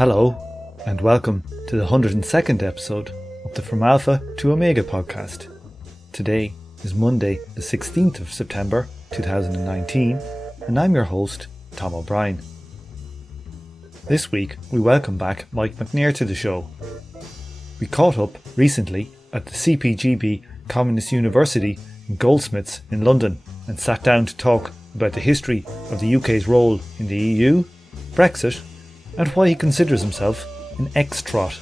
Hello, and welcome to the 102nd episode of the From Alpha to Omega podcast. Today is Monday, the 16th of September 2019, and I'm your host, Tom O'Brien. This week, we welcome back Mike MacNair to the show. We caught up recently at the CPGB Communist University in Goldsmiths in London and sat down to talk about the history of the UK's role in the EU, Brexit, and why he considers himself an ex-Trot.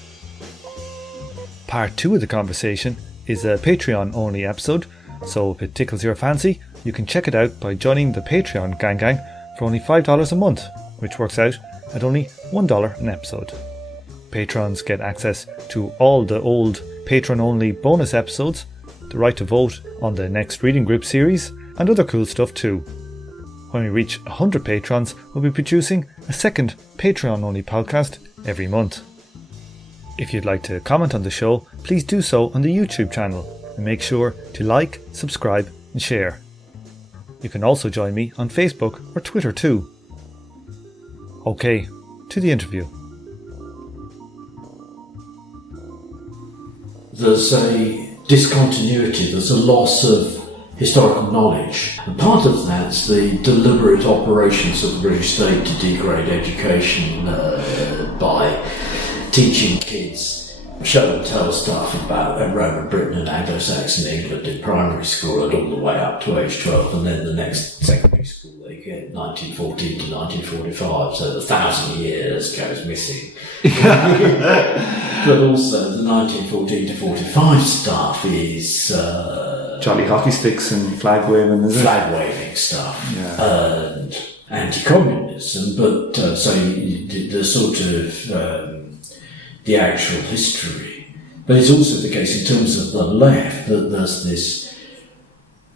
Part 2 of the conversation is a Patreon-only episode, so if it tickles your fancy, you can check it out by joining the Patreon gang for only $5 a month, which works out at only $1 an episode. Patrons get access to all the old patron-only bonus episodes, the right to vote on the next reading group series, and other cool stuff too. When we reach 100 patrons, we'll be producing a second Patreon-only podcast every month. If you'd like to comment on the show, please do so on the YouTube channel, and make sure to like, subscribe and share. You can also join me on Facebook or Twitter too. Okay, to the interview. There's a discontinuity, there's a loss of historical knowledge. And part of that's the deliberate operations of the British state to degrade education by teaching kids show and tell stuff about Roman Britain and Anglo-Saxon England in primary school and all the way up to age 12, and then the next secondary school they get 1914 to 1945, so the 1,000 years goes missing. But also the 1914 to 45 stuff is jolly hockey sticks and flag waving, is it? Flag waving stuff, and anti-communism, but so the sort of the actual history. But it's also the case in terms of the left that there's this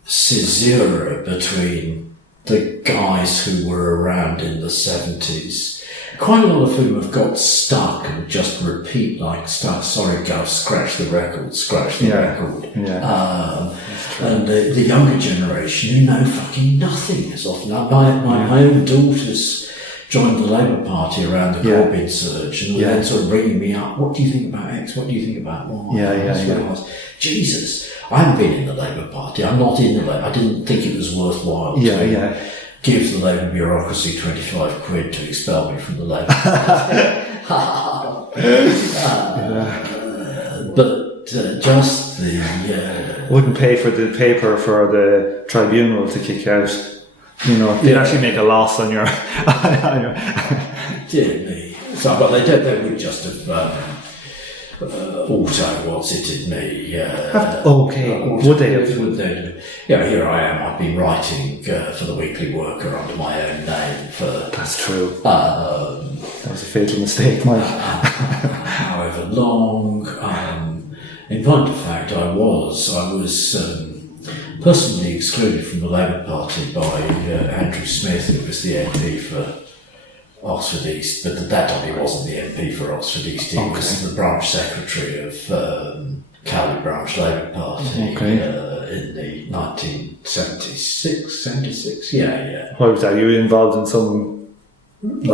caesura between the guys who were around in the 70s, quite a lot of whom have got stuck and just repeat like stuff. Sorry, Gov, scratch the record. Yeah. And the younger generation who know fucking nothing as often. My own daughters joined the Labour Party around the Corbyn surge and were then sort of bringing me up. What do you think about X? What do you think about Y? Jesus, I haven't been in the Labour Party. I'm not in the Labour. I didn't think it was worthwhile to give the Labour bureaucracy 25 quid to expel me from the Labour Party. But just the... Wouldn't pay for the paper for the tribunal to kick you out. You know, they'd actually make a loss on your... Dear me. So, but they would just have... auto-what's-it-ed me. Would they have? Would they? Yeah, here I am. I've been writing for the Weekly Worker under my own name for... That's true. That was a fatal mistake, Mike. However long. In point of fact, I was personally excluded from the Labour Party by Andrew Smith, who was the MP for Oxford East, but at that time he wasn't the MP for Oxford East. He was the branch secretary of Cowley Branch Labour Party in the 1976, 76. Yeah. Why was that? You were involved in some group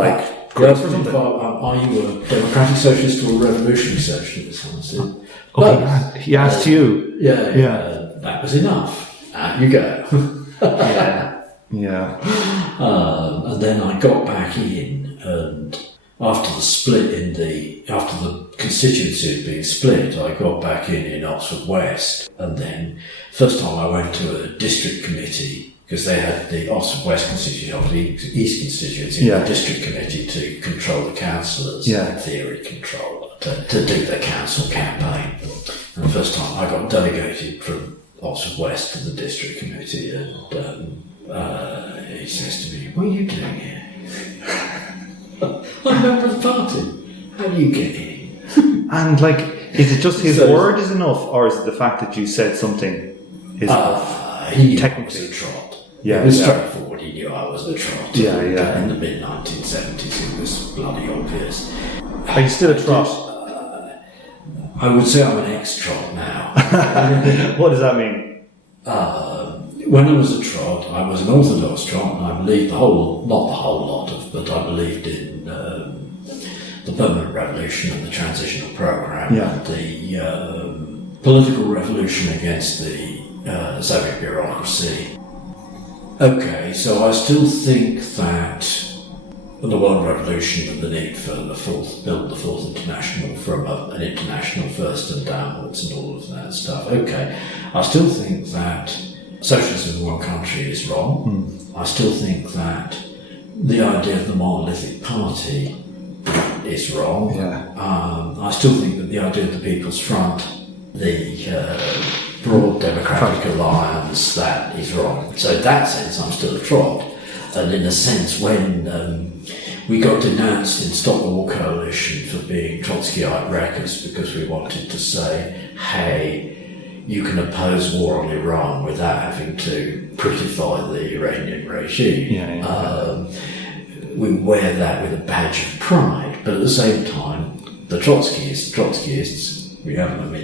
or something? Are you a democratic socialist or a revolutionary socialist? He asked you. Yeah. That was enough. Out you go. Yeah. And then I got back in, and after the constituency had been split, I got back in Oxford West. And then first time I went to a district committee, because they had the Oxford West constituency, Oxford East constituency, the district committee to control the councillors, in theory control, to do the council campaign. And the first time I got delegated from Oxford West to the district committee, and he says to me, "What are you doing here?" I'm a member of the party. How do you get in? And is it just his word is enough, or is it the fact that you said something is enough? He technically was a Trot. Yeah, it was straightforward. He knew I was a Trot. In the mid 1970s, it was bloody obvious. Are you still a Trot? I would say I'm an ex-Trot now. What does that mean? When I was a Trot, I was an orthodox Trot, and I believed not the whole lot of, but I believed in the permanent revolution and the transitional program, Yeah. and the political revolution against the Soviet bureaucracy. Okay, so I still think that the World Revolution and the need for build the fourth international from an international first and downwards and all of that stuff. Okay, I still think that socialism in one country is wrong. I still think that the idea of the monolithic party is wrong. Yeah. I still think that the idea of the People's Front, the broad democratic alliance, that is wrong. So in that sense, I'm still a Trot. And in a sense, when we got denounced in Stop the War Coalition for being Trotskyite wreckers because we wanted to say, hey, you can oppose war on Iran without having to prettify the Iranian regime. We wear that with a badge of pride, but at the same time, the Trotskyists, we have them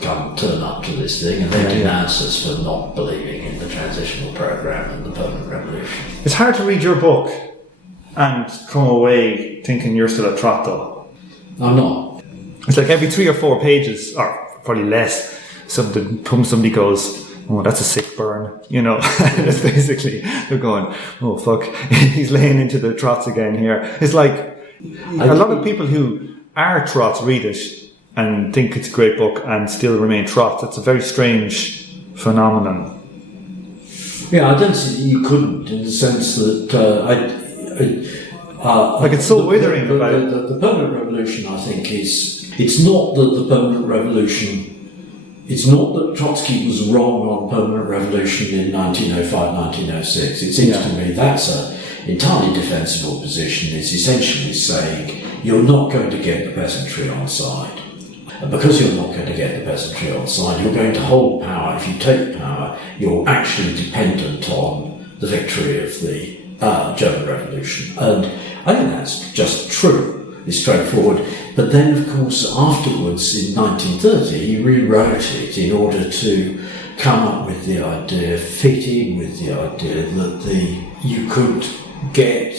turn up to this thing and they denounce us for not believing in the transitional program and the permanent revolution. It's hard to read your book and come away thinking you're still a Trot, though. I'm not. It's like every 3 or 4 pages, or probably less, somebody goes, oh, that's a sick burn, you know. It's basically, they're going, oh fuck, he's laying into the Trots again here. It's like, a lot of people who are Trots read it and think it's a great book and still remain Trots. It's a very strange phenomenon. Yeah, I don't see that you couldn't, in the sense that like it's so withering about it. The permanent revolution, I think, it's not that the permanent revolution. It's not that Trotsky was wrong on permanent revolution in 1905, 1906. It seems to me that's an entirely defensible position. It's essentially saying you're not going to get the peasantry on side. And because you're not going to get the peasantry on side, you're going to hold power. If you take power, you're actually dependent on the victory of the German Revolution. And I think that's just true. It's straightforward. But then, of course, afterwards, in 1930, he rewrote it in order to come up with the idea, fit in with the idea that you could get,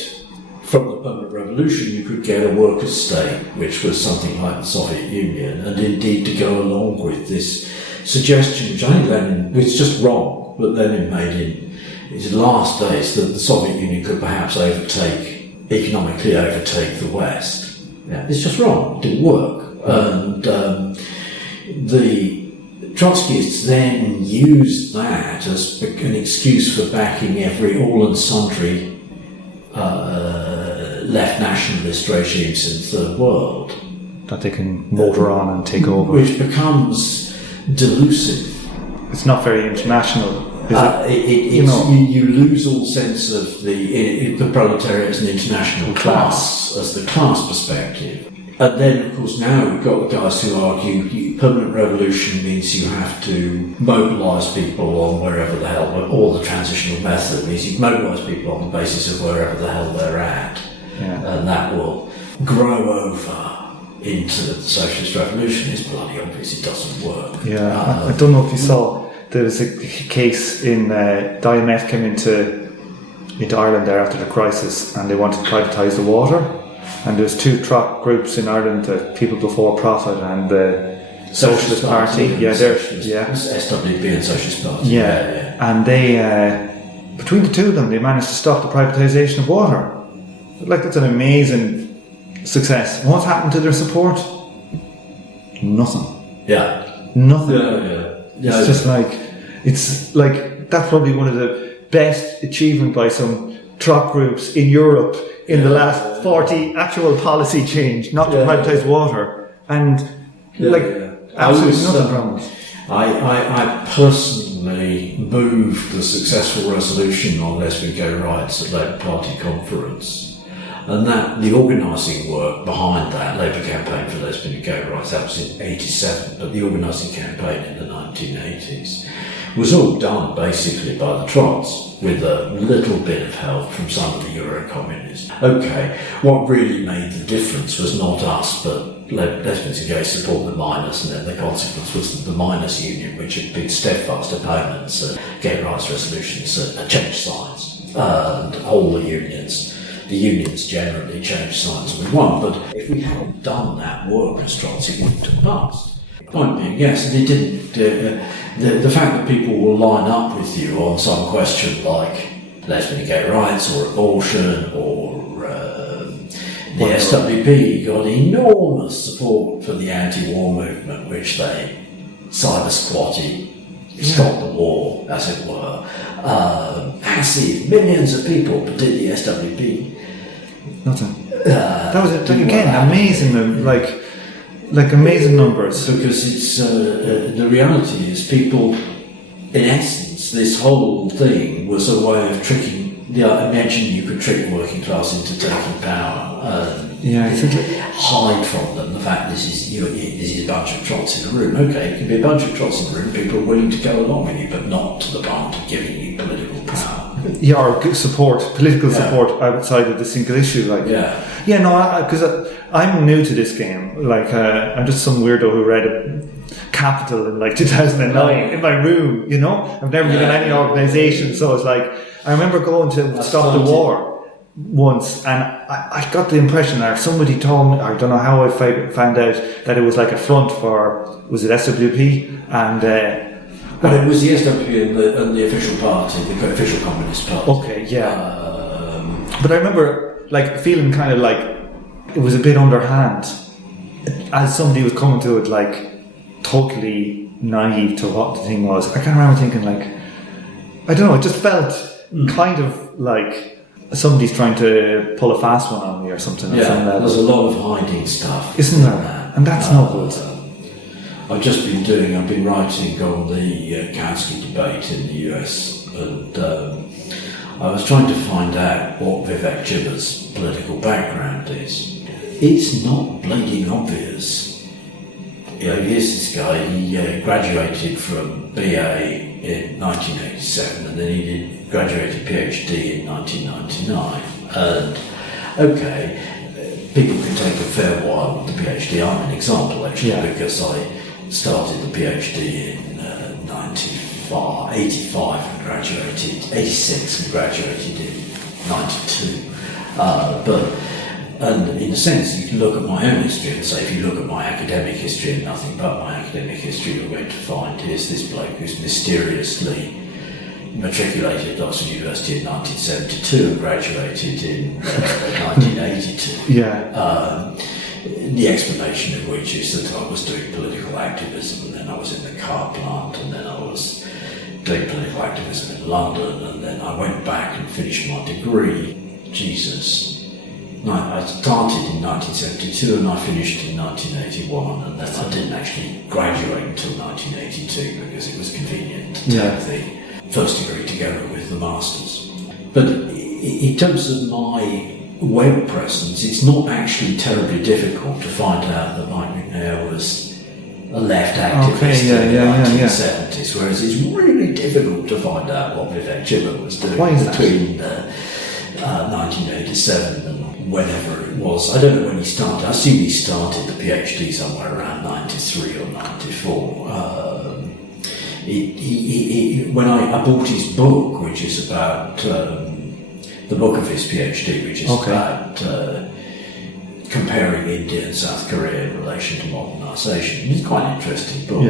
from the permanent revolution, you could get a workers' state, which was something like the Soviet Union, and indeed to go along with this suggestion, which I think Lenin, it's just wrong, but Lenin made in his last days, that the Soviet Union could perhaps economically overtake the West. Yeah, it's just wrong. It didn't work. And the Trotskyists then used that as an excuse for backing all and sundry left nationalist regimes in the Third World. That they can motor on and take over. Which becomes delusive. It's not very international. You lose all sense of the proletariat as an international class, as the class perspective. And then, of course, now we've got the guys who argue permanent revolution means you have to mobilise people on wherever the hell, or the transitional method means you mobilise people on the basis of wherever the hell they're at. Yeah. And that will grow over into the socialist revolution. It's bloody obvious it doesn't work. Yeah, I don't know if you saw, there was a case in the IMF came into Ireland there after the crisis, and they wanted to privatise the water, and there's 2 Trot groups in Ireland, the People Before Profit and the Socialist Party. SWP and Socialist Party. And they between the two of them, they managed to stop the privatisation of water. Like, that's an amazing success. And what's happened to their support? Nothing. Nothing. It's just like, that's probably one of the best achievement by some Trot groups in Europe in the last 40 actual policy change, not to privatise water. And absolutely nothing from it. I personally moved the successful resolution on lesbian gay rights at Labour Party conference. And that the organising work behind that Labour campaign for lesbian and gay rights, that was in 87, but the organising campaign in the 1980s was all done basically by the Trots, with a little bit of help from some of the Euro-communists. Okay, what really made the difference was not us, but lesbians and gays support the miners, and then the consequence was that the miners' union, which had been steadfast opponents of gay rights resolutions, changed sides, and all the unions, the unions generally changed signs and we won. But if we hadn't done that work as Trots, it wouldn't have passed. Point being, yes, and it didn't. The fact that people will line up with you on some question like lesbian and gay rights or abortion or the SWP got enormous support for the anti-war movement, which they cyber-squatted, stopped the war, as it were. Massive, millions of people did the SWP. Nothing. That was again amazing, like amazing numbers. Because it's the reality is people, in essence, this whole thing was a way of tricking. Imagine you could trick the working class into taking power. Hide from them the fact this is a bunch of trots in a room. Okay, it can be a bunch of trots in a room. People are willing to go along with you, but not to the point of giving you political power. Yeah, or political support outside of the single issue. Because I'm new to this game. Like, I'm just some weirdo who read Capital in like 2009 in my room. You know, I've never been in any organisation, so it's like I remember going to stop the war once, and I got the impression that somebody told me, I don't know how I found out, that it was like a front for, was it SWP? And well, it was the SWP and the official party, the official Communist Party. Okay, yeah. But I remember like feeling kind of like it was a bit underhand, as somebody was coming to it like totally naive to what the thing was. I can't remember thinking like, I don't know, it just felt kind of like somebody's trying to pull a fast one on me or something. Yeah, there's a lot of hiding stuff. Isn't there? And that's not good. I've been writing on the Kautsky debate in the US, and I was trying to find out what Vivek Jibba's political background is. It's not bleeding obvious. Here's this guy, he graduated from BA in 1987 and then he graduated PhD in 1999. And people can take a fair while with the PhD. I'm an example actually because I started the PhD in 85 and graduated, 86 and graduated in 92. And in a sense, you can look at my own history and say, if you look at my academic history and nothing but my academic history, you're going to find here's this bloke who's mysteriously matriculated at Oxford University in 1972 and graduated in 1982. The explanation of which is that I was doing political activism, and then I was in the car plant, and then I was doing political activism in London, and then I went back and finished my degree. I started in 1972 and I finished in 1981, and then I didn't actually graduate until 1982 because it was convenient to take the first degree together with the master's. But in terms of my web presence, it's not actually terribly difficult to find out that Mike MacNair was a left activist in the 1970s, whereas it's really difficult to find out what Vivek Jibba was doing between 1987 and whenever it was. I don't know when he started. I assume he started the PhD somewhere around 93 or 94. When I bought his book, which is about the book of his PhD, which is about comparing India and South Korea in relation to modernisation. It's quite an interesting book,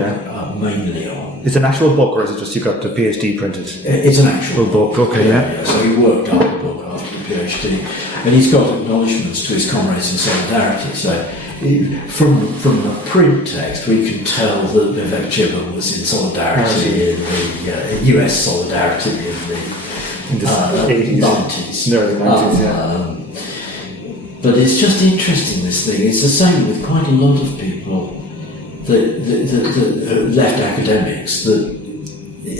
mainly on... It's an actual book, or is it just you got the PhD printed? It's an actual book. Okay, So he worked on the book after the PhD, and he's got acknowledgements to his comrades in solidarity. So from the print text, we can tell that Vivek Jibba was in solidarity in the US solidarity in the 90s. Early 90s, but it's just interesting, this thing. It's the same with quite a lot of people, the left academics, that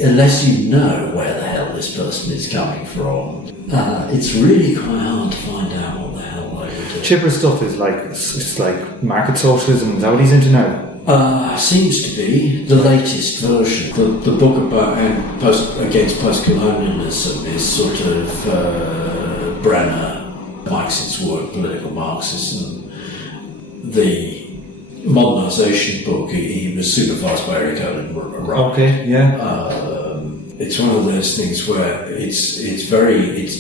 unless you know where the hell this person is coming from, it's really quite hard to find out what the hell they were doing. Chipper's stuff is it's like market socialism. Is that what he's into now? Seems to be the latest version. The book about against post-colonialism is sort of Brenner, Marxist work, political Marxism. The modernisation book, he was supervised by Eric Olin. it's one of those things where it's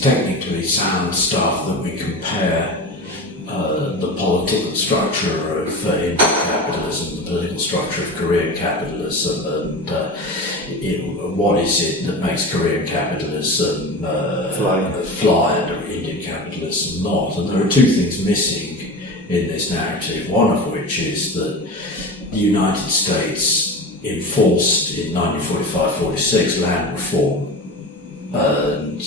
technically sound stuff that we compare the political structure of Indian capitalism, the political structure of Korean capitalism, and what is it that makes Korean capitalism fly and Indian capitalism not. And there are two things missing in this narrative, one of which is that the United States enforced in 1945-46 land reform and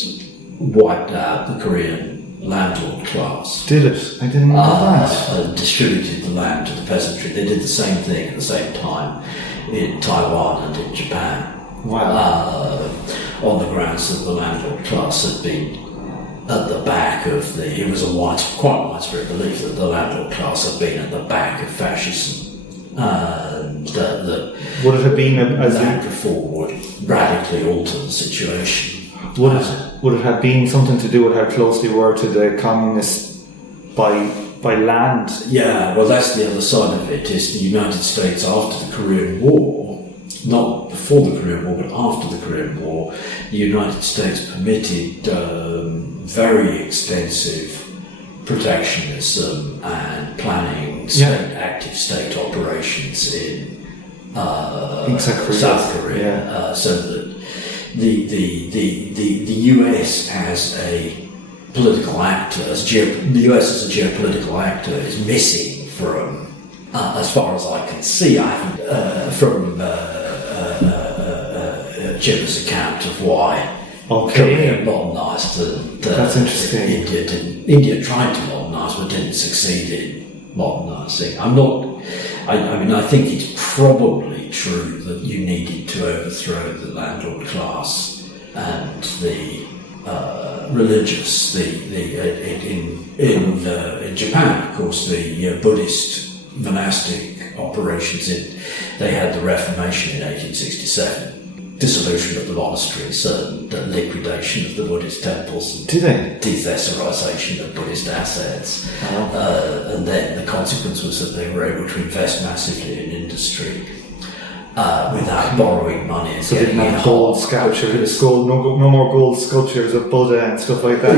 wiped out the Korean landlord class. Did it? I didn't know that. And distributed the land to the peasantry. They did the same thing at the same time in Taiwan and in Japan. Wow. On the grounds that the landlord class had been at the back of it was quite widespread belief that the landlord class had been at the back of fascism. And that would it have been land reform would radically alter the situation. Would it have been something to do with how close they were to the communists by land? Yeah, well, that's the other side of it. Is the United States after the Korean War, not before the Korean War, but after the Korean War, the United States permitted very extensive protectionism and planning active state operations in South Korea, so that the US as a political actor, the US as a geopolitical actor is missing from, as far as I can see, from Jim's account of why Korea modernised and that's interesting. India tried to modernise but didn't succeed in modernising. I think it's probably true that you needed to overthrow the landlord class and the religious. In Japan, of course, the Buddhist monastic operations. They had the Reformation in 1867. Dissolution of the monasteries and liquidation of the Buddhist temples. Did they? Dethesauralisation of Buddhist assets. Oh. And then the consequence was that they were able to invest massively in industry without borrowing money. And so they didn't have gold sculptures, no more gold sculptures of Buddha and stuff like that.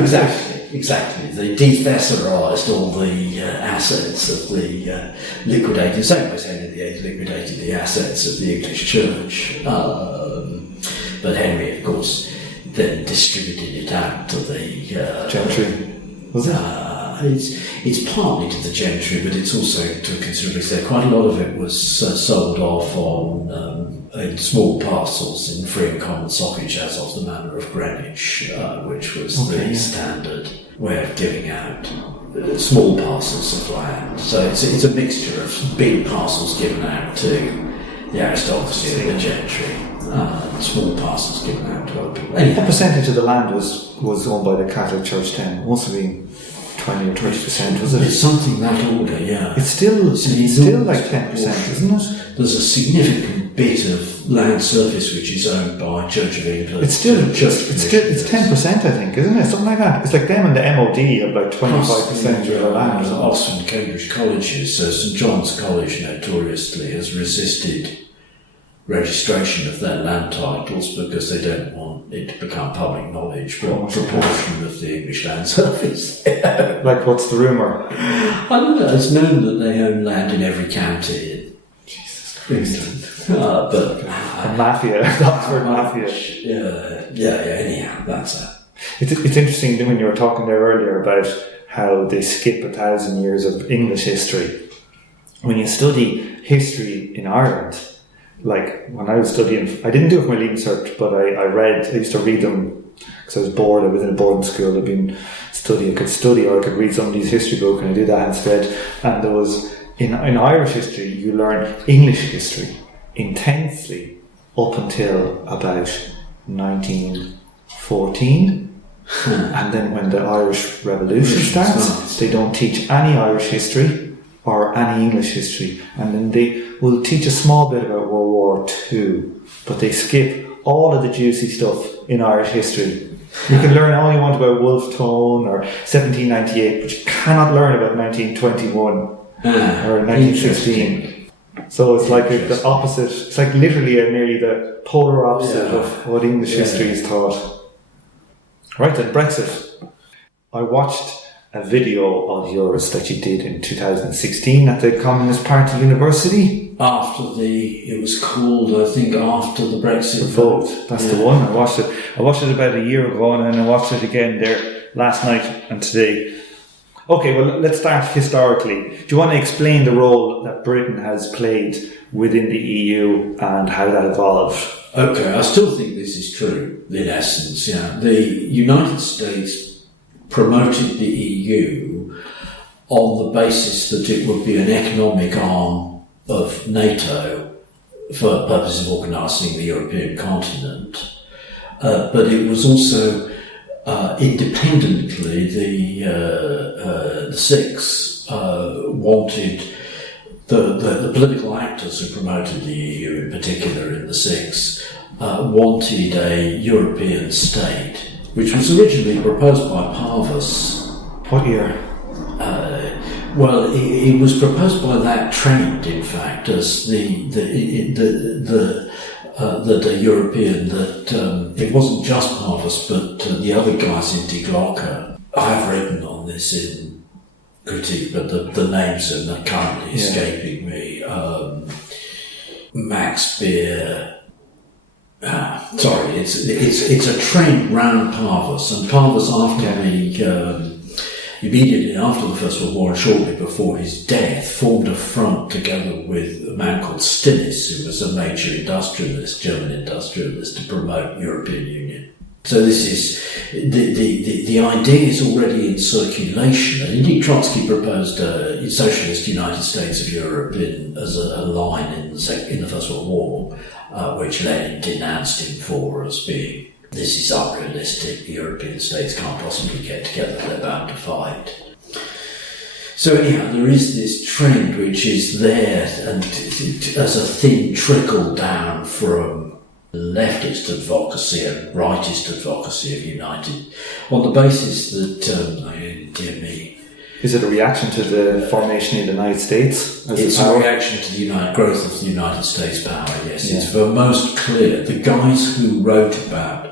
Exactly. They dethesauralised all the assets of the liquidated. Same way Henry VIII liquidated the assets of the English Church. But Henry, of course, then distributed it out to the gentry. Was it? It's partly to the gentry, but it's also to a considerable extent. Quite a lot of it was sold off in small parcels in free and common sockage, as of the Manor of Greenwich, which was the standard way of giving out small parcels of land. So it's a mixture of big parcels given out to the aristocracy and the gentry. Small parcels given out to other people. What percentage of the land was owned by the Catholic Church then? It must have been 20 or 20%, was it? It's something that order, yeah. It's still like 10%, isn't it? There's a significant bit of land surface which is owned by Church of England. It's 10%, I think, isn't it? Something like that. It's like them and the MOD have like 25% of the land. Oxford and Cambridge colleges. So St John's College notoriously has resisted registration of their land titles because they don't want it to become public knowledge what proportion of the English land surface they own. Like, what's the rumour? I don't know. It's known that they own land in every county in England. But the mafia, the Oxford mafia. Anyhow, that's it. It's interesting when you were talking there earlier about how they skip 1,000 years of English history. When you study history in Ireland, like when I was studying, I didn't do it for my leaving cert, but I used to read them because I was bored. I was in a boarding school. I could study or I could read somebody's history book, and I did that instead. And there was, in Irish history, you learn English history intensely up until about 1914. And then when the Irish Revolution starts, they don't teach any Irish history or any English history, and then they will teach a small bit about World War II, but they skip all of the juicy stuff in Irish history. You can learn all you want about Wolfe Tone or 1798, but you cannot learn about 1921 or 1916. So it's like the opposite. It's like literally nearly the polar opposite of what English history is taught. Right then, Brexit. I watched a video of yours that you did in 2016 at the Communist Party University. It was called, I think, after the Brexit vote. That's the one. I watched it about a year ago, and then I watched it again there last night and today. Okay, well, let's start historically. Do you want to explain the role that Britain has played within the EU and how that evolved? Okay, I still think this is true, in essence. Yeah. The United States promoted the EU on the basis that it would be an economic arm of NATO for purposes of organising the European continent. But it was also independently, the Six wanted the political actors who promoted the EU, in particular in the Six, wanted a European state, which was originally proposed by Parvus. What year? Well, it was proposed by that trend, in fact, as the European, that it wasn't just Parvus, but the other guys in Die Glocke. I've written on this in critique, but the names are not currently escaping me. Max Beer. Sorry, it's a trend round Parvus, and Parvus immediately after the First World War and shortly before his death, formed a front together with a man called Stinnes, who was a major industrialist, German industrialist, to promote European Union. So this is the idea is already in circulation, and indeed Trotsky proposed a socialist United States of Europe as a line in the First World War, which Lenin denounced him for as being, this is unrealistic, the European states can't possibly get together, they're bound to fight. So anyhow, there is this trend which is there, and as a thin trickle down from leftist advocacy and rightist advocacy of United, on the basis that, dear me, is it a reaction to the formation of the United States? It's a reaction to the growth of the United States power, yes. Yeah. It's the most clear. The guys who wrote about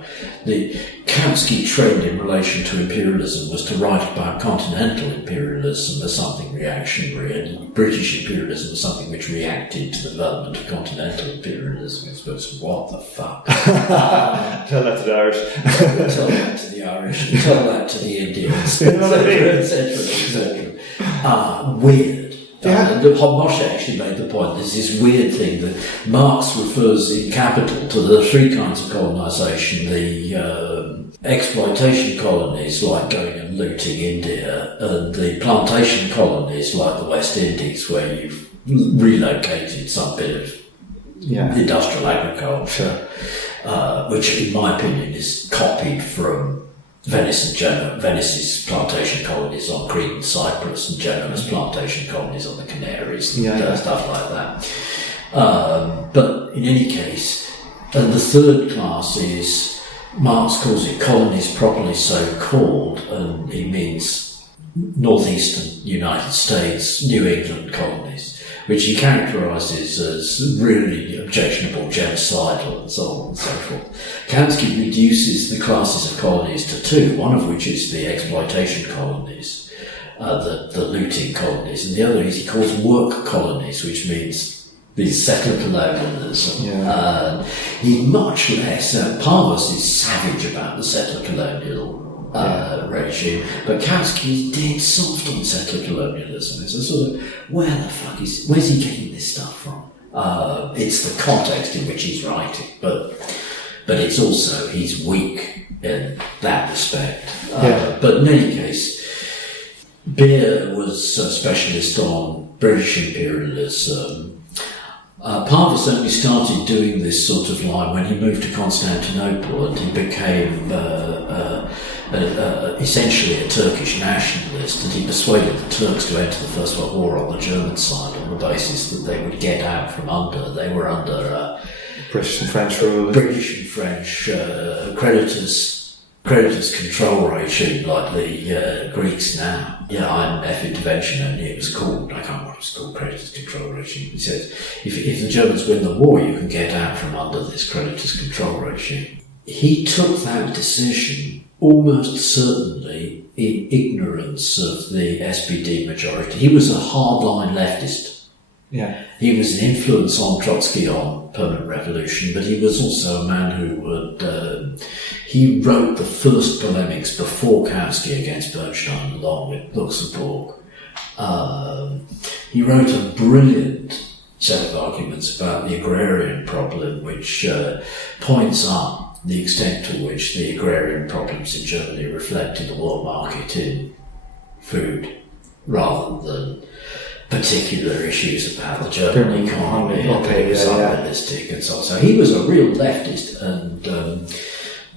the Kautsky trend in relation to imperialism was to write about continental imperialism as something reactionary, and British imperialism as something which reacted to the development of continental imperialism. I suppose, what the fuck? Tell that to the Irish. Tell that to the Irish. Tell that to the Indians, etc. Weird. Moshe actually made the point, there's this weird thing that Marx refers in Capital to the three kinds of colonisation, the exploitation colonies like going and looting India, and the plantation colonies like the West Indies, where you've relocated some bit of industrial agriculture, which in my opinion is copied from Venice and Genoa. Venice's plantation colonies on Crete and Cyprus, and Genoa's plantation colonies on the Canaries, and stuff like that. But in any case, and the third class is, Marx calls it colonies properly so called, and he means northeastern United States, New England colonies, which he characterises as really objectionable, genocidal, and so on and so forth. Kautsky reduces the classes of colonies to two, one of which is the exploitation colonies, the looting colonies, and the other is he calls work colonies, which means these settler colonialism. He's much less, Parvus is savage about the settler colonial regime, but Kautsky is dead soft on settler colonialism. It's a sort of, where's he getting this stuff from? It's the context in which he's writing, but it's also, he's weak in that respect. But in any case, Beer was a specialist on British imperialism. Parvus only started doing this sort of line when he moved to Constantinople, and he became essentially a Turkish nationalist, and he persuaded the Turks to enter the First World War on the German side on the basis that they would get out from under. They were under British and French rule. British and French creditors, creditors' control regime like the Greeks now. Yeah, IMF intervention only it was called. I can't remember what it was called, creditors' control regime. It says if the Germans win the war, you can get out from under this creditors' control regime. He took that decision almost certainly in ignorance of the SPD majority. He was a hardline leftist. Yeah. He was an influence on Trotsky on permanent revolution, but he was also a man who would... he wrote the first polemics before Kautsky against Bernstein, along with Luxemburg. He wrote a brilliant set of arguments about the agrarian problem, which points out the extent to which the agrarian problems in Germany reflected the world market in food, rather than particular issues about the German economy. It was unrealistic and so on. So he was a real leftist, and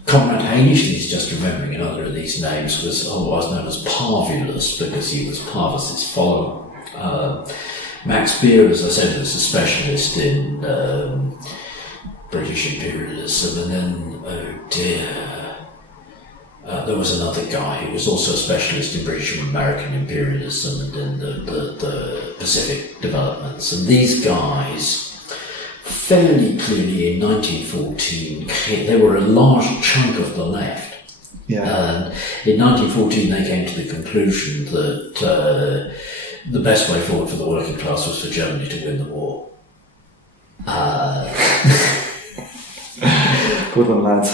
Konrad Heinisch, he's just remembering another of these names, was otherwise known as Parvulus because he was Parvus's follower. Max Beer, as I said, was a specialist in British imperialism, and then, oh dear, there was another guy who was also a specialist in British and American imperialism and in the Pacific developments. And these guys, fairly clearly in 1914, they were a large chunk of the left. Yeah. And in 1914 they came to the conclusion that the best way forward for the working class was for Germany to win the war. Good one, lads.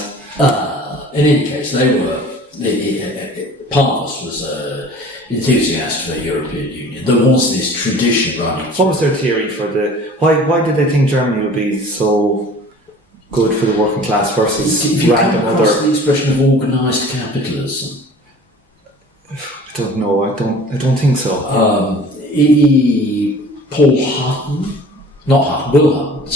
In any case, they were. Parvus was an enthusiast for European Union. There was this tradition running. What was their theory for why did they think Germany would be so good for the working class versus if you random come across other? the expression of organised capitalism? I don't know. I don't think so. Paul Hutton, not Hutton, Will Hutton.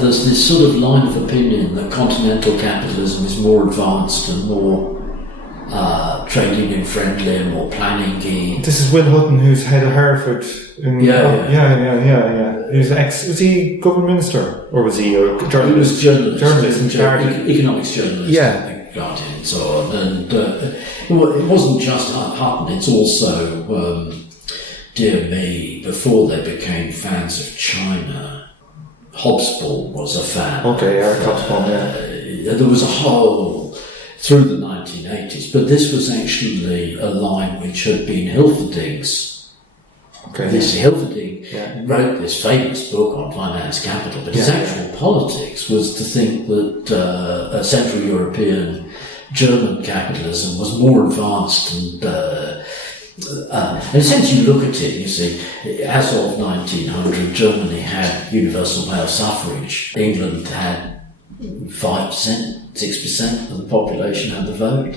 There's this sort of line of opinion that continental capitalism is more advanced and more trade union friendly and more planning-y. This is Will Hutton, who's head of Hereford. Yeah. Was he government minister or was he a journalist? He was journalist, economics journalist. Yeah. And so on. And it wasn't just Hutton, it's also, dear me, before they became fans of China, Hobsbawm was a fan. Okay, Eric Hobsbawm, there was a whole, through the 1980s, but this was actually a line which had been Hilferding's. Okay. This Hilferding wrote this famous book on finance capital, but his actual politics was to think that a Central European German capitalism was more advanced and in a sense, you look at it, you see, as of 1900, Germany had universal male suffrage. England had 5%, 6% of the population had the vote.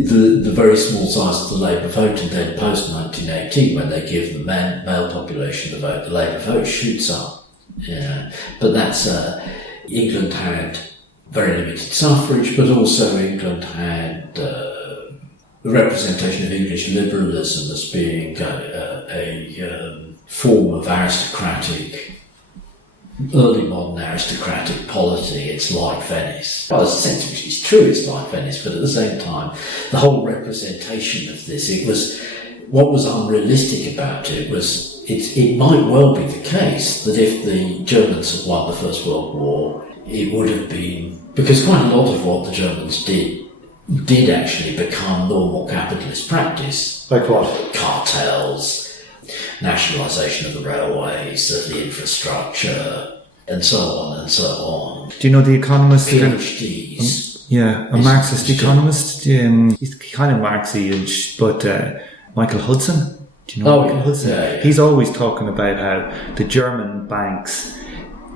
The very small size of the Labour vote, and then post-1918, when they give the male population the vote, the Labour vote shoots up. Yeah. But that's, England had very limited suffrage, but also England had the representation of English liberalism as being a form of aristocratic, early modern aristocratic polity. It's like Venice. Well, there's a sense in which it's true it's like Venice, but at the same time, the whole representation of this, it was, what was unrealistic about it was, it might well be the case that if the Germans had won the First World War, it would have been, because quite a lot of what the Germans did actually become normal capitalist practice. Like what? Cartels, nationalisation of the railways, of the infrastructure, and so on and so on. Do you know the economist? PhDs. A Marxist economist. He's kind of Marxy, but Michael Hudson. Do you know Michael Hudson? Yeah. He's always talking about how the German banks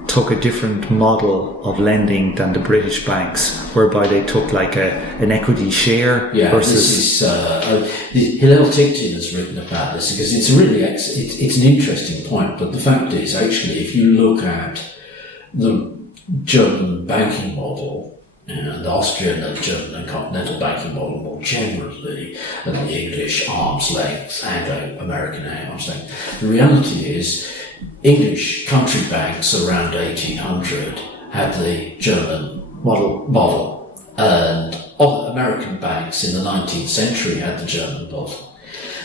took a different model of lending than the British banks, whereby they took like an equity share versus... Hillel Ticktin has written about this because it's really it's an interesting point, but the fact is actually if you look at the German banking model and the Austrian and German and continental banking model more generally, and the English arm's length, Anglo-American arm's length, the reality is English country banks around 1800 had the German model. And American banks in the 19th century had the German model.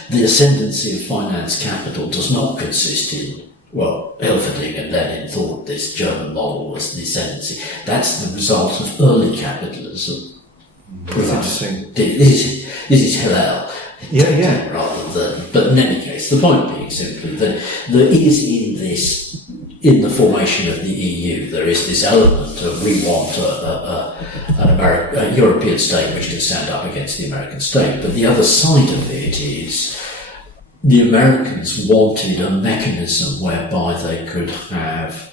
The ascendancy of finance capital does not consist in, Elverding and Lenin thought this German model was the ascendancy. That's the result of early capitalism. That's interesting. This is Hillel. Yeah. Rather than, but in any case, the point being simply that there is in the formation of the EU, there is this element of we want a European state which can stand up against the American state. But the other side of it is the Americans wanted a mechanism whereby they could have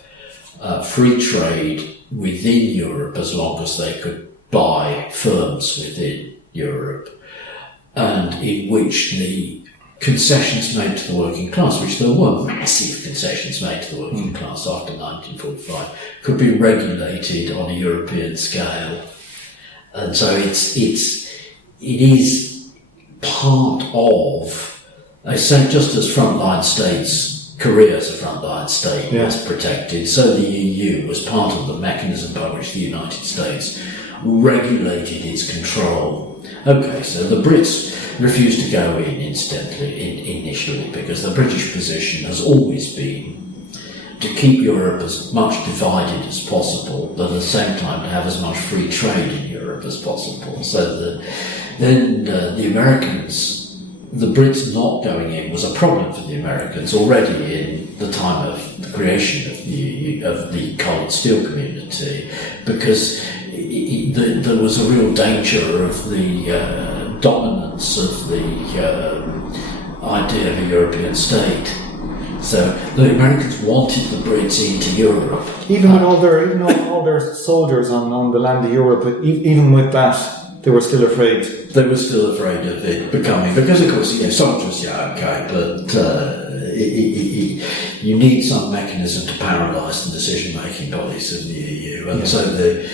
free trade within Europe as long as they could buy firms within Europe, and in which the concessions made to the working class, which there were massive concessions made to the working class after 1945, could be regulated on a European scale. And so it is part of, I say, just as frontline states, Korea as a frontline state was protected, so the EU was part of the mechanism by which the United States regulated its control. Okay, so the Brits refused to go in, initially, because the British position has always been to keep Europe as much divided as possible, but at the same time to have as much free trade in Europe as possible. So then the Americans, the Brits not going in was a problem for the Americans already in the time of the creation of the coal and steel community, because there was a real danger of the dominance of the idea of a European state. So the Americans wanted the Brits into Europe. Even with all their soldiers on the land of Europe, even with that, they were still afraid. They were still afraid of it becoming, because of course, soldiers, but you need some mechanism to paralyse the decision-making bodies of the EU. And so the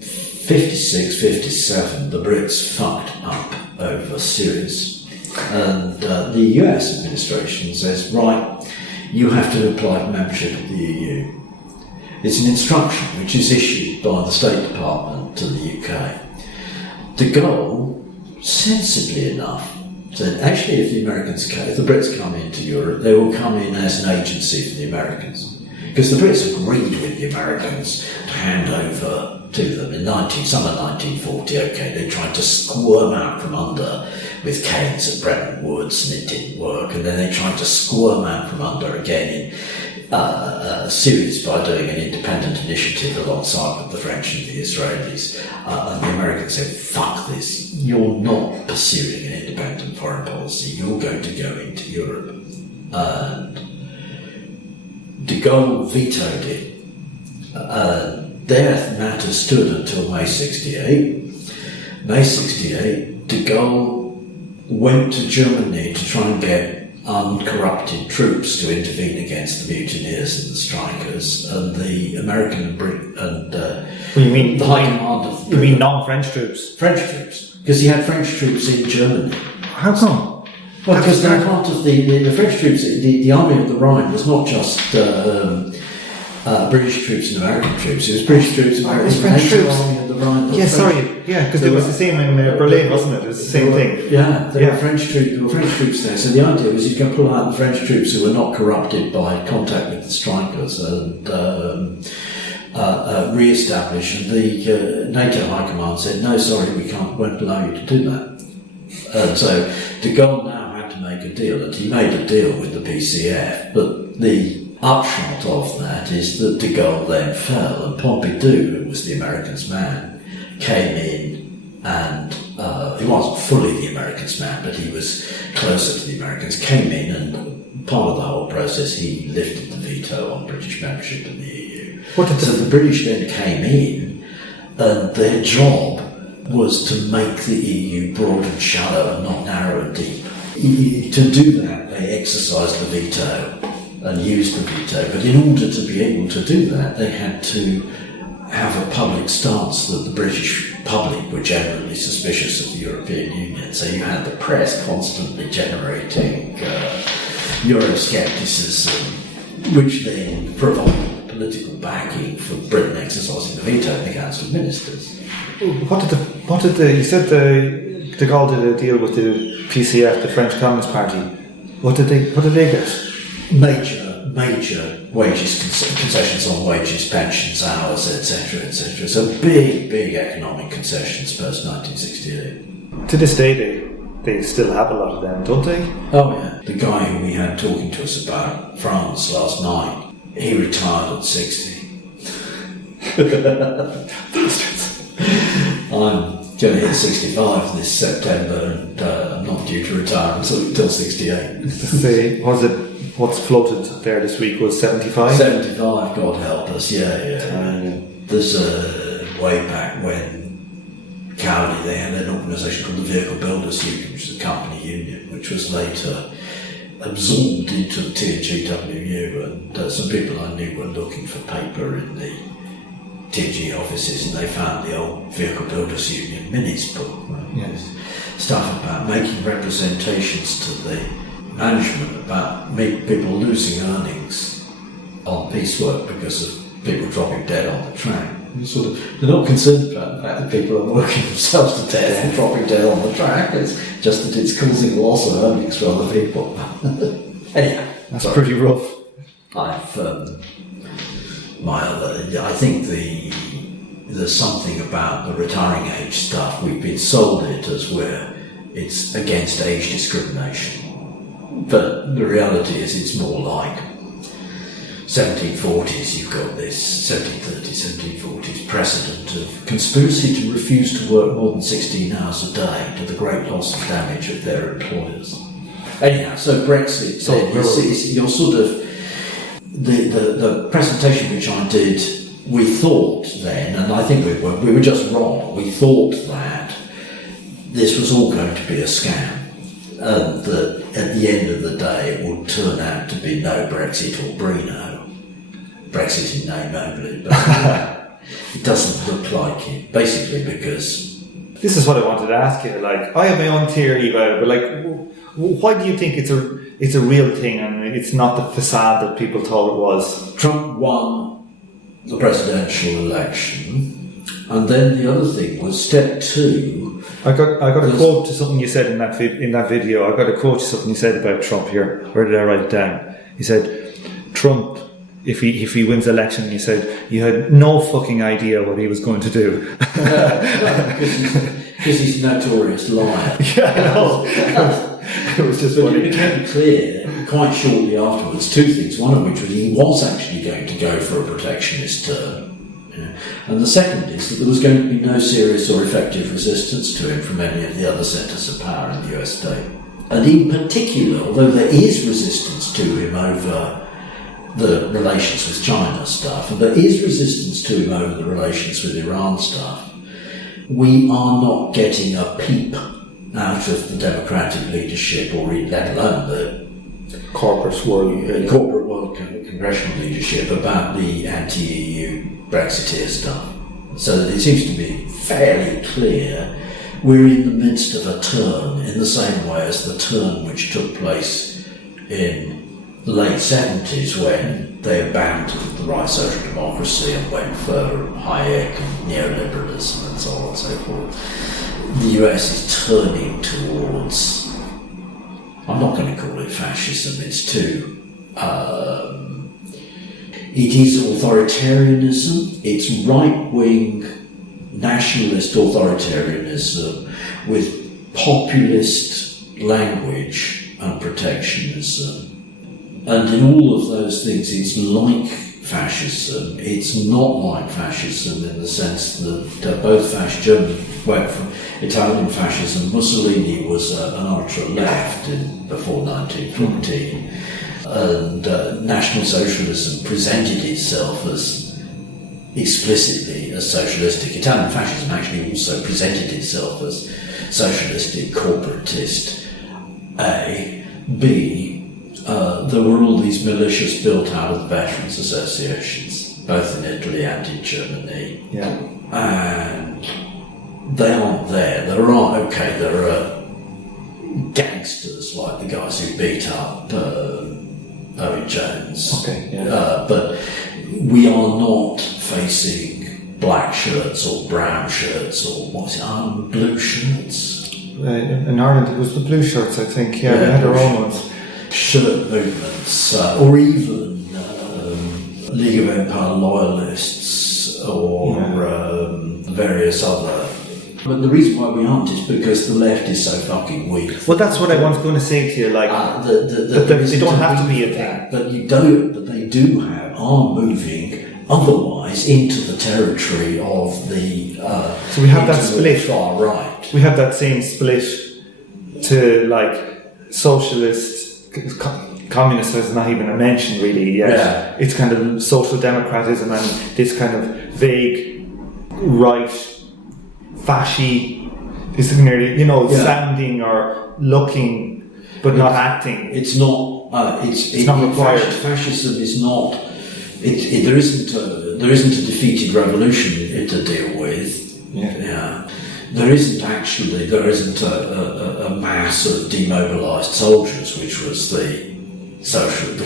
56, 57, the Brits fucked up over Suez. And the US administration says, right, you have to apply for membership of the EU. It's an instruction which is issued by the State Department to the UK. De Gaulle, sensibly enough, said, actually, if the Brits come into Europe, they will come in as an agency for the Americans. Because the Brits agreed with the Americans to hand over to them in summer 1940. Okay, they tried to squirm out from under with Keynes at Bretton Woods, and it didn't work. And then they tried to squirm out from under again in Suez by doing an independent initiative alongside with the French and the Israelis. And the Americans said, fuck this, you're not pursuing an independent foreign policy, you're going to go into Europe. And de Gaulle vetoed it. Their matter stood until May 68. May 68, de Gaulle went to Germany to try and get uncorrupted troops to intervene against the mutineers and the strikers, and the American and the High Command of Britain. You mean non-French troops? French troops, because he had French troops in Germany. How come? Well, because they're part of the French troops. The Army of the Rhine was not just British troops and American troops. It was British troops, American French troops. Army of the Rhine. Because it was the same in Berlin, wasn't it? It was the same thing. Yeah, there were French troops there. So the idea was you can pull out the French troops who were not corrupted by contact with the strikers and re-establish. And the NATO High Command said, no, sorry, won't allow you to do that. And so de Gaulle now had to make a deal, and he made a deal with the PCF, but the upshot of that is that de Gaulle then fell, and Pompidou, who was the Americans' man, came in, and he wasn't fully the Americans' man, but he was closer to the Americans, came in, and part of the whole process he lifted the veto on British membership in the EU. So the British then came in, and their job was to make the EU broad and shallow and not narrow and deep. To do that, they exercised the veto and used the veto, but in order to be able to do that, they had to have a public stance that the British public were generally suspicious of the European Union. So you had the press constantly generating Euroscepticism, which then provided the political backing for Britain exercising the veto in the Council of Ministers. You said de Gaulle did a deal with the PCF, the French Communist Party. What did they get? Major wages, concessions on wages, pensions, hours, etc., etc. So big economic concessions post 1968. To this day, they still have a lot of them, don't they? Oh yeah. The guy who we had talking to us about France last night, he retired at 60. Bastards. I'm going to hit 65 this September, and I'm not due to retire until 68. What's floated there this week was 75? 75, God help us, yeah. There's a way back when Cowley, they had an organisation called the Vehicle Builders Union, which is a company union, which was later absorbed into the TGWU, and some people I knew were looking for paper in the TG offices, and they found the old Vehicle Builders Union minutes book. Yes. Stuff about making representations to the management about people losing earnings on piecework because of people dropping dead on the track. They're not concerned about the fact that people are working themselves to death and dropping dead on the track. It's just that it's causing loss of earnings for other people. Anyhow, that's pretty rough. I think there's something about the retiring age stuff. We've been sold it as where it's against age discrimination. But the reality is it's more like 1740s, you've got this 1730s, 1740s precedent of conspiracy to refuse to work more than 16 hours a day to the great loss and damage of their employers. Anyhow, so Brexit, you're sort of, the presentation which I did, we thought then, and I think we were just wrong, we thought that this was all going to be a scam. And that at the end of the day it would turn out to be no Brexit or Brino. Brexit in name only, but it doesn't look like it. Basically because... This is what I wanted to ask you. Like, I have my own theory about it, but like, why do you think it's a real thing and it's not the facade that people thought it was? Trump won the presidential election, and then the other thing was step two. I got a quote to something you said in that video. I got a quote to something you said about Trump here. Where did I write it down? He said, Trump, if he wins the election, he said, you had no fucking idea what he was going to do. Because he's a notorious liar. Yeah, I know. It was just funny. It became clear quite shortly afterwards two things. One of which was he was actually going to go for a protectionist term. And the second is that there was going to be no serious or effective resistance to him from any of the other centres of power in the US state. And in particular, although there is resistance to him over the relations with China stuff, and there is resistance to him over the relations with Iran stuff, we are not getting a peep out of the democratic leadership, or let alone the corporate world congressional leadership, about the anti-EU Brexiteer stuff. So that it seems to be fairly clear we're in the midst of a turn, in the same way as the turn which took place in the late 70s when they abandoned the right social democracy and went for Hayek and neoliberalism and so on and so forth. The US is turning towards, I'm not going to call it fascism, it's too it is authoritarianism, it's right-wing nationalist authoritarianism with populist language and protectionism. And in all of those things, it's like fascism. It's not like fascism in the sense that both German went from Italian fascism. Mussolini was an ultra-left before 1914. And National Socialism presented itself as explicitly as socialistic. Italian fascism actually also presented itself as socialistic, corporatist. A. B. There were all these militias built out of the veterans' associations, both in Italy and in Germany. Yeah. And they aren't there. There are gangsters like the guys who beat up Owen Jones. Okay, yeah. But we are not facing black shirts or brown shirts or blue shirts. In Ireland, it was the blue shirts, I think. Yeah, they had their own ones. Shirt movements, or even League of Empire loyalists, or various other. But the reason why we aren't is because the left is so fucking weak. Well, that's what I was going to say to you. Like, they don't have to be a thing. But they are moving otherwise into the territory of the. So we have that split. Far right. We have that same split to like socialist. Communist is not even a mention really yet. Yeah. It's kind of social democratism and this kind of vague right fasci is nearly sounding or looking but not acting. It's not. It's not required. Fascism is not. There isn't a defeated revolution to deal with. Yeah. There isn't a mass of demobilised soldiers, which was the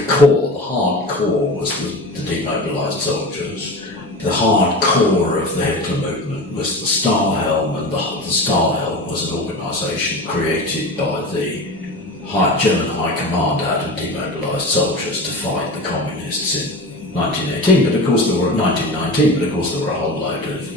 hard core was the demobilised soldiers. The hard core of the Hitler movement was the Stahlhelm, and the Stahlhelm was an organisation created by the German High Command out of demobilised soldiers to fight the communists in 1919. But of course there were a whole load of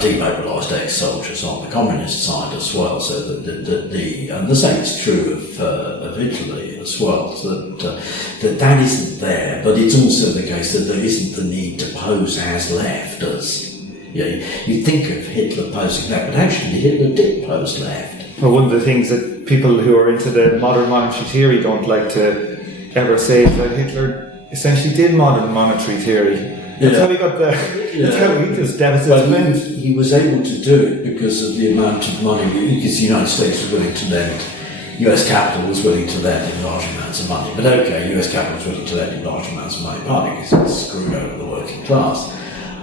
demobilised ex-soldiers on the communist side as well. So and the same is true of Italy as well. So that isn't there, but it's also the case that there isn't the need to pose as left as you think of Hitler posing left, but actually Hitler did pose left. Well, one of the things that people who are into the modern monetary theory don't like to ever say is that Hitler essentially did modern monetary theory. That's how he got the. That's how he just deficit. He was able to do it because of the amount of money. Because the United States was willing to lend. U.S. capital was willing to lend in large amounts of money. But U.S. capital was willing to lend in large amounts of money, partly because it screwed over the working class,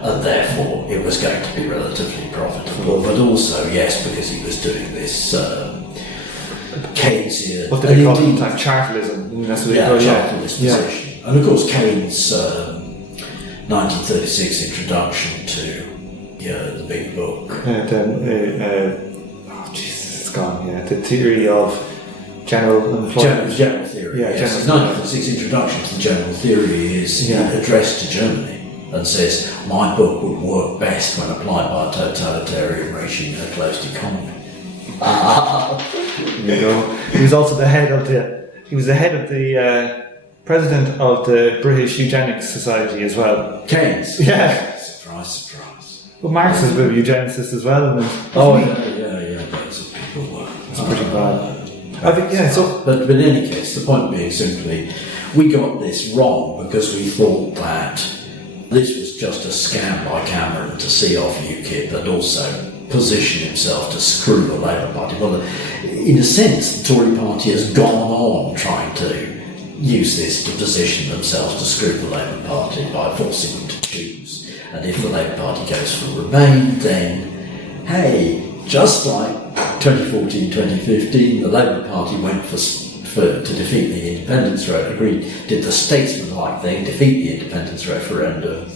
and therefore it was going to be relatively profitable. But also, yes, because he was doing this Keynesian. What did they call it? Like Chartalism. That's what they call it. Chartalist position. And of course, Keynes. 1936 introduction to the big book. Jesus, it's gone. Yeah, the theory of general employment. General theory. Yeah, yes. His 1936 introduction to the general theory is addressed to Germany and says, "My book would work best when applied by a totalitarian regime in a closed economy." He was also the head of the. He was the head of the. President of the British Eugenics Society as well. Keynes? Yeah. Surprise. Well, Marx was a bit of a eugenicist as well. Yeah. Those people were. It's pretty bad. I think, But in any case, the point being simply, we got this wrong because we thought that this was just a scam by Cameron to see off UKIP and also position himself to screw the Labour Party. Well, in a sense, the Tory party has gone on trying to use this to position themselves to screw the Labour Party by forcing them to choose. And if the Labour Party goes for Remain, then, hey, just like 2014, 2015, the Labour Party went to defeat the independence referendum, did the statesman-like thing, defeat the independence referendum,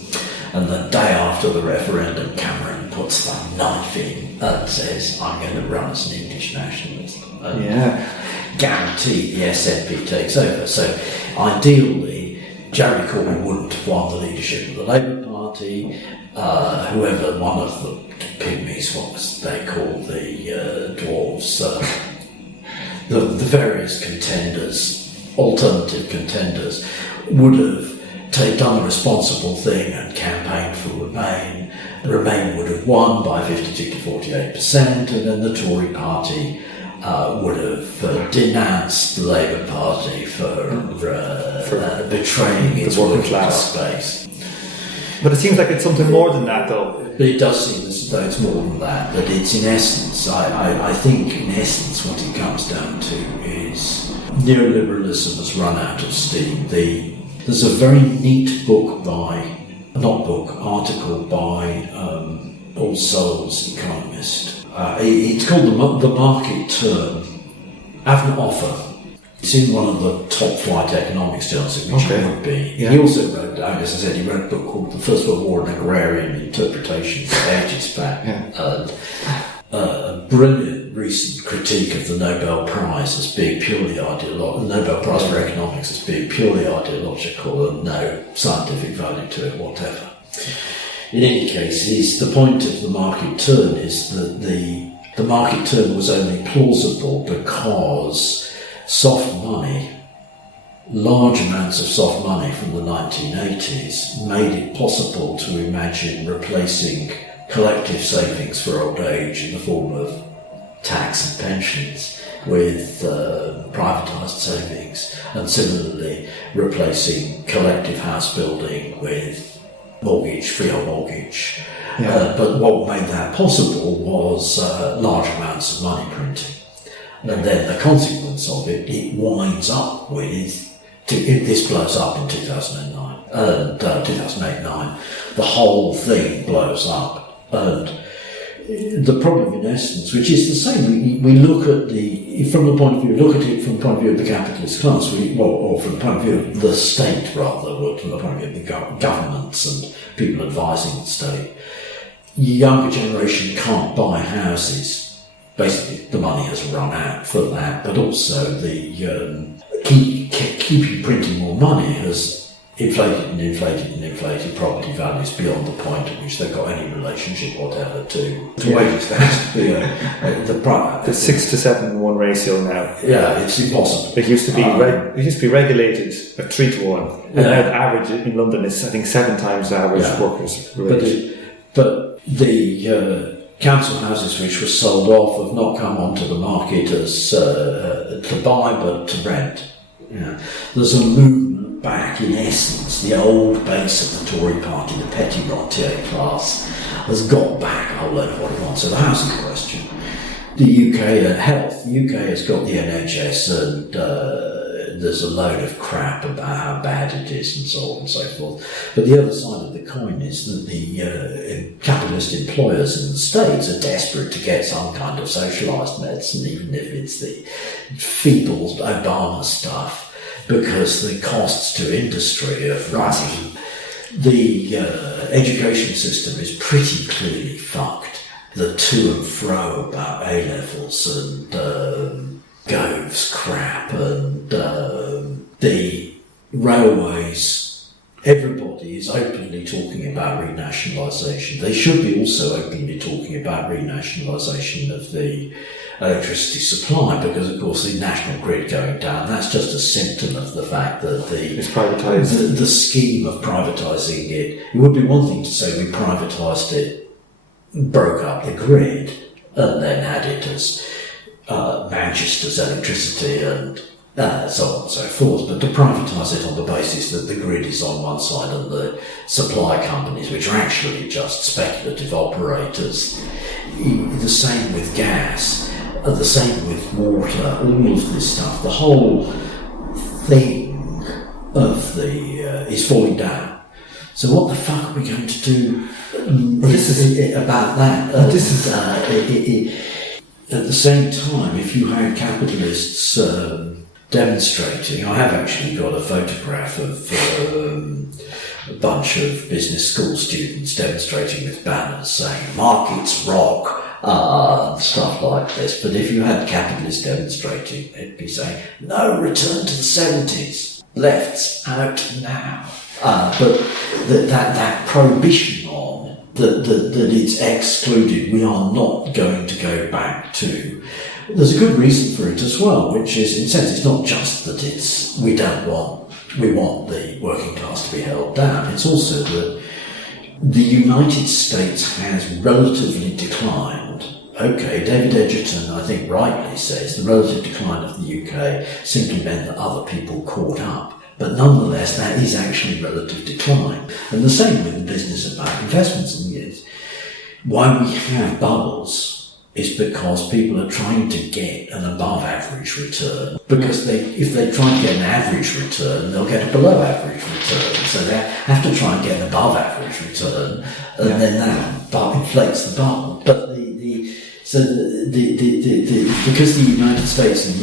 and the day after the referendum, Cameron puts the knife in and says, "I'm going to run as an English nationalist." Guaranteed the SNP takes over. So ideally, Jeremy Corbyn wouldn't have won the leadership of the Labour Party. Whoever, one of the pygmies, what was they called, the dwarves, the various contenders, alternative contenders, would have done a responsible thing and campaigned for Remain. Remain would have won by 52 to 48%, and then the Tory party would have denounced the Labour Party for betraying its working class base. But it seems like it's something more than that, though. But it does seem as though it's more than that. But it's in essence, I think in essence what it comes down to is neoliberalism has run out of steam. There's a very neat article by All Souls economist. It's called the market turn. I have an offer. It's in one of the top flight economics journals, which it would be. Yeah. He also wrote, as I said, he wrote a book called The First World War and Agrarian Interpretations ages back. And a brilliant recent critique of the Nobel Prize as being purely ideological, the Nobel Prize for Economics as being purely ideological and no scientific value to it whatever. In any case, the point of the market turn is that the market turn was only plausible because soft money, large amounts of soft money from the 1980s made it possible to imagine replacing collective savings for old age in the form of tax and pensions with privatised savings, and similarly replacing collective house building with mortgage, freehold mortgage. But what made that possible was large amounts of money printing. And then the consequence of it winds up with, this blows up in 2009, 2008-9, the whole thing blows up. And the problem in essence, which is the same, we look at from the point of view of the capitalist class, or from the point of view of the state rather, or from the point of view of the governments and people advising the state. Younger generation can't buy houses. Basically, the money has run out for that, but also the keeping printing more money has inflated property values beyond the point at which they've got any relationship whatever to wages. There has to be the 6 to 7 to 1 ratio now. Yeah, it's impossible. It used to be regulated at 3 to 1, and now the average in London is I think 7 times the average workers' wage. But the council houses which were sold off have not come onto the market as to buy but to rent. There's a movement back, in essence, the old base of the Tory party, the petty rentier class, has got back a whole load of what it wants. So the housing question, the UK health, the UK has got the NHS and there's a load of crap about how bad it is and so on and so forth. But the other side of the coin is that the capitalist employers in the States are desperate to get some kind of socialised medicine, even if it's the feeble Obama stuff, because the costs to industry are rising. The education system is pretty clearly fucked. The to and fro about A-levels and Gove's crap and the railways, everybody is openly talking about renationalisation. They should be also openly talking about renationalisation of the electricity supply, because of course the national grid going down, that's just a symptom of the fact that the scheme of privatising it would be one thing to say we privatised it, broke up the grid and then had it as Manchester's electricity and so on and so forth, but to privatise it on the basis that the grid is on one side and the supply companies, which are actually just speculative operators, the same with gas, the same with water, all of this stuff, the whole thing of is falling down. So what the fuck are we going to do about that? At the same time, if you had capitalists demonstrating, I have actually got a photograph of a bunch of business school students demonstrating with banners saying "markets rock" and stuff like this. But if you had capitalists demonstrating, they'd be saying "no, return to the 70s, left's out now." But that prohibition on that it's excluded, we are not going to go back to. There's a good reason for it as well, which is, in a sense, it's not just that we want the working class to be held down. It's also that the United States has relatively declined. Okay, David Edgerton, I think rightly says, the relative decline of the UK simply meant that other people caught up. But nonetheless, that is actually relative decline. And the same with the business about investments in years. Why we have bubbles is because people are trying to get an above average return. Because if they try and get an average return, they'll get a below average return. So they have to try and get an above average return, and then that inflates the bubble. But because the United States and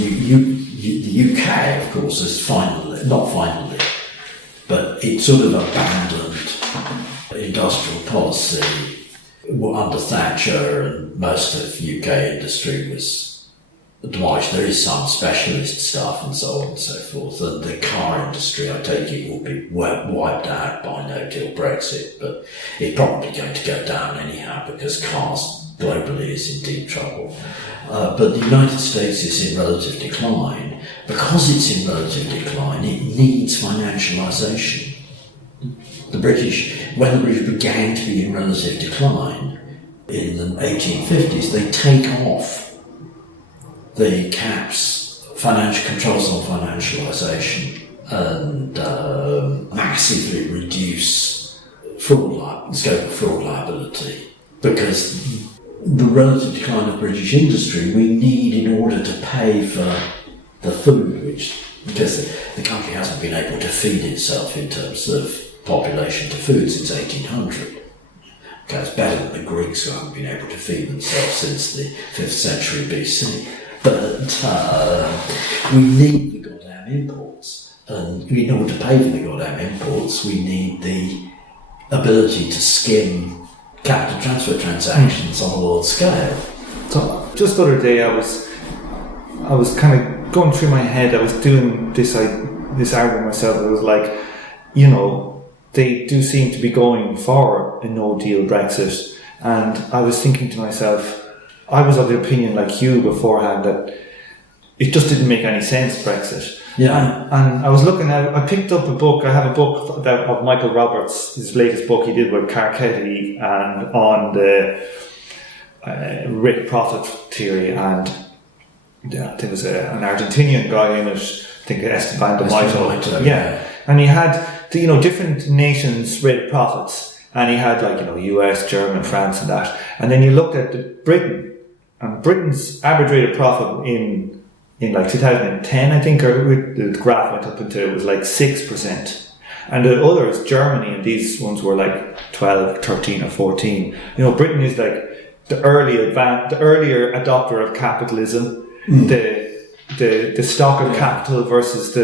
the UK, of course, not finally, but it sort of abandoned industrial policy under Thatcher, and most of UK industry was demolished. There is some specialist stuff and so on and so forth. And the car industry, I take it, will be wiped out by no deal Brexit, but it's probably going to go down anyhow because cars globally is in deep trouble. But the United States is in relative decline. Because it's in relative decline, it needs financialisation. When the British began to be in relative decline in the 1850s, they take off the caps, financial controls on financialisation, and massively reduce scope of fraud liability. Because the relative decline of British industry we need in order to pay for the food, because the country hasn't been able to feed itself in terms of population to food since 1800. Okay, it's better than the Greeks, who haven't been able to feed themselves since the 5th century BC. But we need the goddamn imports. And in order to pay for the goddamn imports, we need the ability to skim capital transfer transactions on a large scale. So just the other day I was kind of going through my head, I was doing this argument myself. It was like, they do seem to be going for a no-deal Brexit, and I was thinking to myself, I was of the opinion like you beforehand that it just didn't make any sense, Brexit. Yeah. And I was looking at, I picked up a book, I have a book of Michael Roberts, his latest book he did with Carcetti and on the rate profit theory, and there was an Argentinian guy in it, I think Esteban de Maito. Yeah. And he had different nations' rate of profits, and he had US, German, France and that. And then you looked at Britain, and Britain's average rate of profit in 2010, I think, or the graph went up into, it was 6%. And the others, Germany, and these ones were 12, 13 or 14. Britain is the earlier adopter of capitalism, the stock of capital versus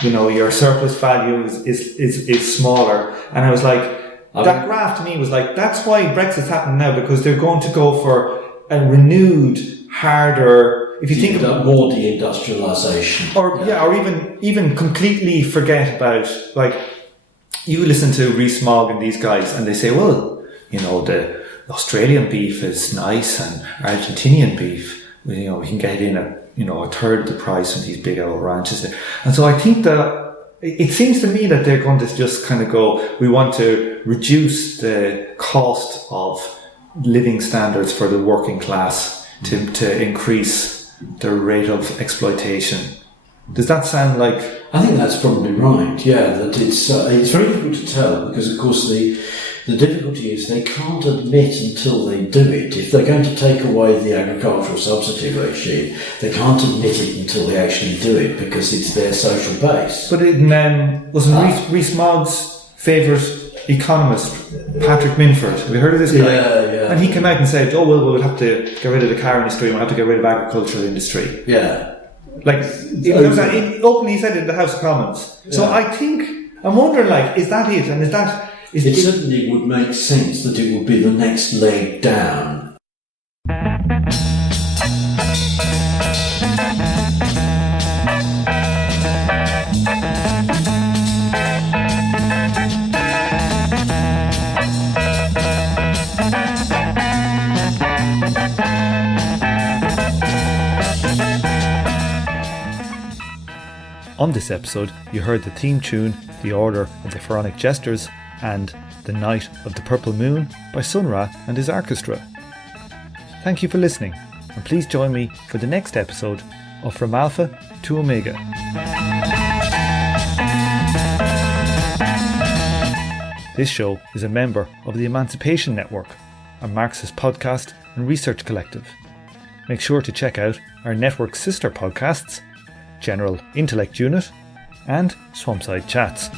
your surplus value is smaller. And I was that graph to me was that's why Brexit's happening now, because they're going to go for a renewed, harder, if you think about more deindustrialization, or even completely forget about, you listen to Rees-Mogg and these guys, and they say, well, the Australian beef is nice, and Argentinian beef, we can get in a third of the price of these big old ranches. And so I think that it seems to me that they're going to just kind of go, we want to reduce the cost of living standards for the working class to increase the rate of exploitation. Does that sound like... I think that's probably right, yeah, that it's very difficult to tell, because of course the difficulty is they can't admit until they do it. If they're going to take away the agricultural subsidy regime, they can't admit it until they actually do it, because it's their social base. But wasn't Rees-Mogg's favourite economist, Patrick Minford? Have you heard of this guy? Yeah. And he came out and said, we'll have to get rid of the car industry, and we'll have to get rid of agricultural industry. Yeah. Openly said it in the House of Commons. Yeah. So I'm wondering, is that it? And it certainly would make sense that it would be the next leg down. On this episode, you heard the theme tune, The Order of the Pharaonic Jesters, and The Night of the Purple Moon by Sun Ra and his orchestra. Thank you for listening, and please join me for the next episode of From Alpha to Omega. This show is a member of the Emancipation Network, a Marxist podcast and research collective. Make sure to check out our network's sister podcasts, General Intellect Unit and Swampside Chats.